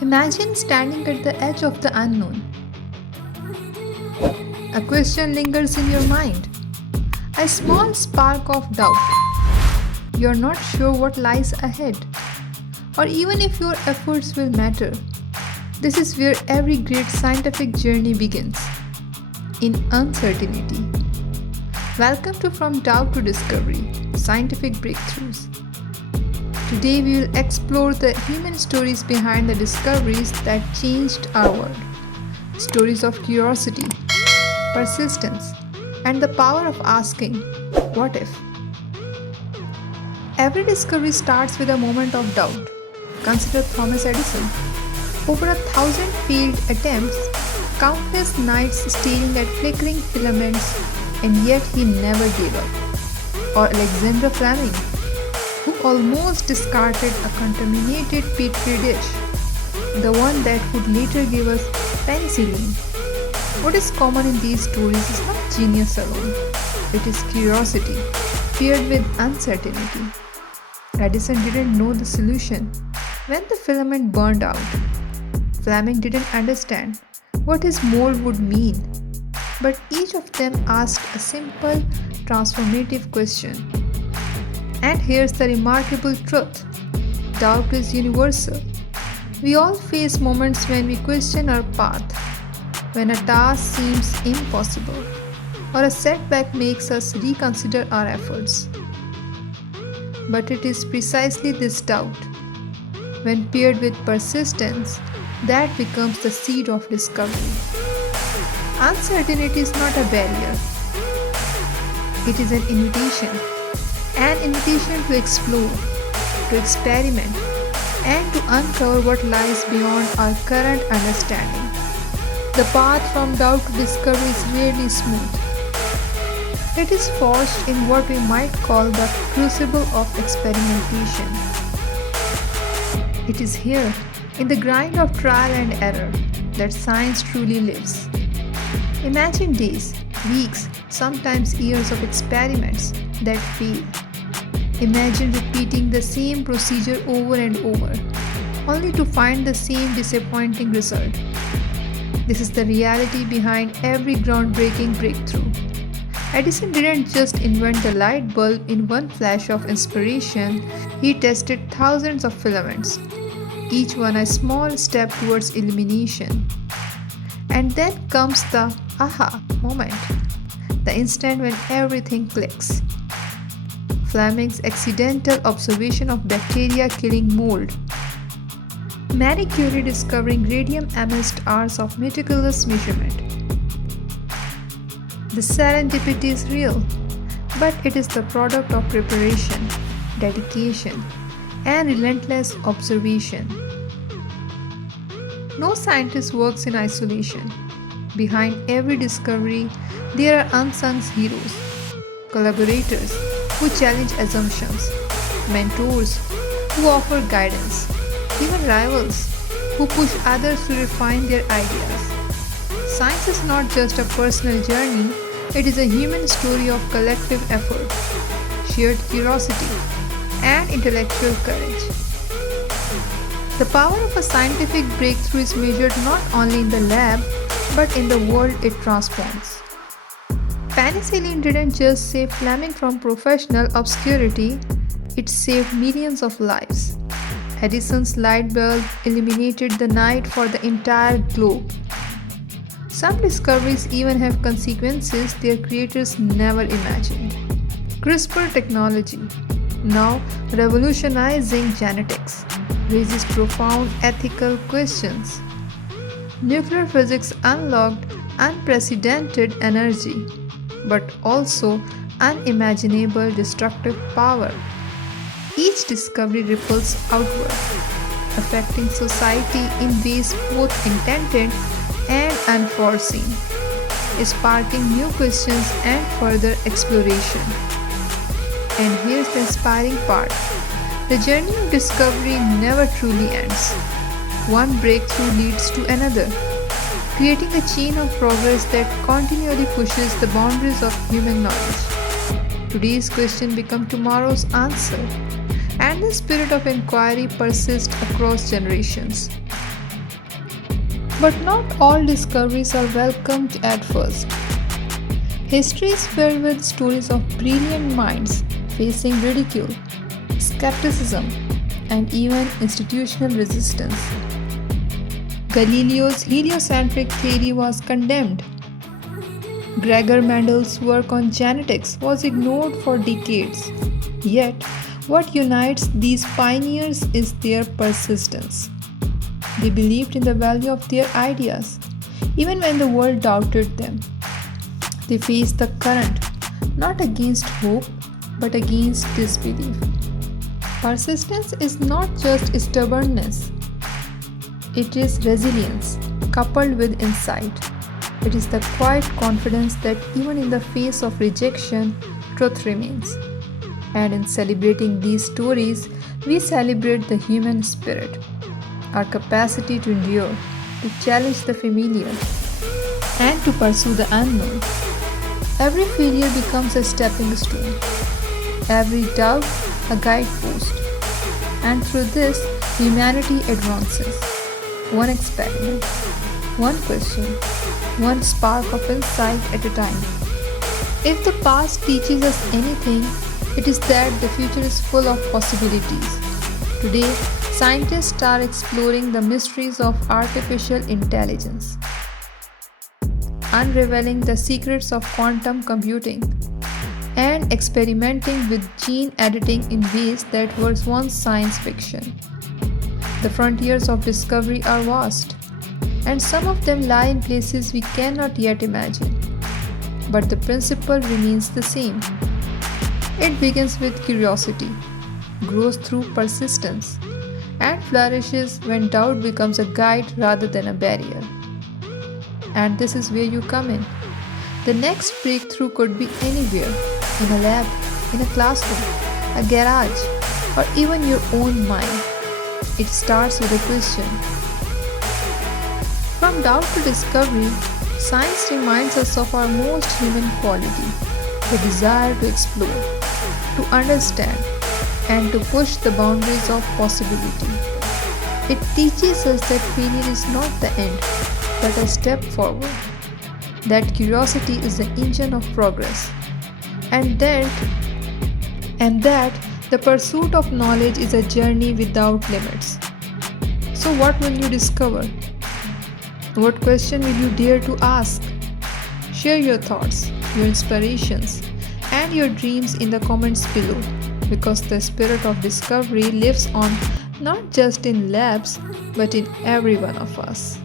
Imagine standing at the edge of the unknown. A question lingers in your mind. A small spark of doubt. You're not sure what lies ahead, or even if your efforts will matter. This is where every great scientific journey begins, in uncertainty. Welcome to From Doubt to Discovery, Scientific Breakthroughs. Today we will explore the human stories behind the discoveries that changed our world. Stories of curiosity, persistence, and the power of asking, what if? Every discovery starts with a moment of doubt. Consider Thomas Edison. Over 1,000 failed attempts, countless nights staring at flickering filaments, and yet he never gave up. Or Alexander Fleming, who almost discarded a contaminated petri dish, the one that would later give us penicillin. What is common in these stories is not genius alone, it is curiosity paired with uncertainty. Edison didn't know the solution when the filament burned out. Fleming didn't understand what his mold would mean, but each of them asked a simple, transformative question. And here's the remarkable truth: doubt is universal. We all face moments when we question our path, when a task seems impossible, or a setback makes us reconsider our efforts. But it is precisely this doubt, when paired with persistence, that becomes the seed of discovery. Uncertainty is not a barrier, it is an invitation to explore, to experiment, and to uncover what lies beyond our current understanding. The path from doubt to discovery is rarely smooth. It is forged in what we might call the crucible of experimentation. It is here, in the grind of trial and error, that science truly lives. Imagine days, weeks, sometimes years of experiments that fail. Imagine repeating the same procedure over and over, only to find the same disappointing result. This is the reality behind every groundbreaking breakthrough. Edison didn't just invent the light bulb in one flash of inspiration, he tested thousands of filaments, each one a small step towards illumination. And then comes the aha moment, the instant when everything clicks. Fleming's accidental observation of bacteria killing mold. Marie Curie discovering radium amidst hours of meticulous measurement. The serendipity is real, but it is the product of preparation, dedication, and relentless observation. No scientist works in isolation. Behind every discovery, there are unsung heroes, collaborators who challenge assumptions, mentors who offer guidance, even rivals who push others to refine their ideas. Science is not just a personal journey, it is a human story of collective effort, shared curiosity, and intellectual courage. The power of a scientific breakthrough is measured not only in the lab, but in the world it transforms. Penicillin didn't just save Fleming from professional obscurity, it saved millions of lives. Edison's light bulb illuminated the night for the entire globe. Some discoveries even have consequences their creators never imagined. CRISPR technology, now revolutionizing genetics, raises profound ethical questions. Nuclear physics unlocked unprecedented energy, but also unimaginable destructive power. Each discovery ripples outward, affecting society in ways both intended and unforeseen, sparking new questions and further exploration. And here's the inspiring part: the journey of discovery never truly ends. One breakthrough leads to another, creating a chain of progress that continually pushes the boundaries of human knowledge. Today's question becomes tomorrow's answer, and the spirit of inquiry persists across generations. But not all discoveries are welcomed at first. History is filled with stories of brilliant minds facing ridicule, skepticism, and even institutional resistance. Galileo's heliocentric theory was condemned. Gregor Mendel's work on genetics was ignored for decades. Yet, what unites these pioneers is their persistence. They believed in the value of their ideas, even when the world doubted them. They faced the current, not against hope, but against disbelief. Persistence is not just stubbornness, it is resilience coupled with insight. It is the quiet confidence that even in the face of rejection, truth remains. And in celebrating these stories, we celebrate the human spirit, our capacity to endure, to challenge the familiar, and to pursue the unknown. Every failure becomes a stepping stone, every doubt a guidepost, and through this, humanity advances. One experiment, one question, one spark of insight at a time. If the past teaches us anything, it is that the future is full of possibilities. Today, scientists are exploring the mysteries of artificial intelligence, unraveling the secrets of quantum computing, and experimenting with gene editing in ways that were once science fiction. The frontiers of discovery are vast, and some of them lie in places we cannot yet imagine. But the principle remains the same. It begins with curiosity, grows through persistence, and flourishes when doubt becomes a guide rather than a barrier. And this is where you come in. The next breakthrough could be anywhere, in a lab, in a classroom, a garage, or even your own mind. It starts with a question. From doubt to discovery, science reminds us of our most human quality, the desire to explore, to understand, and to push the boundaries of possibility. It teaches us that failure is not the end, but a step forward. That curiosity is the engine of progress, and that the pursuit of knowledge is a journey without limits. So, what will you discover? What question will you dare to ask? Share your thoughts, your inspirations, and your dreams in the comments below, because the spirit of discovery lives on not just in labs but in every one of us.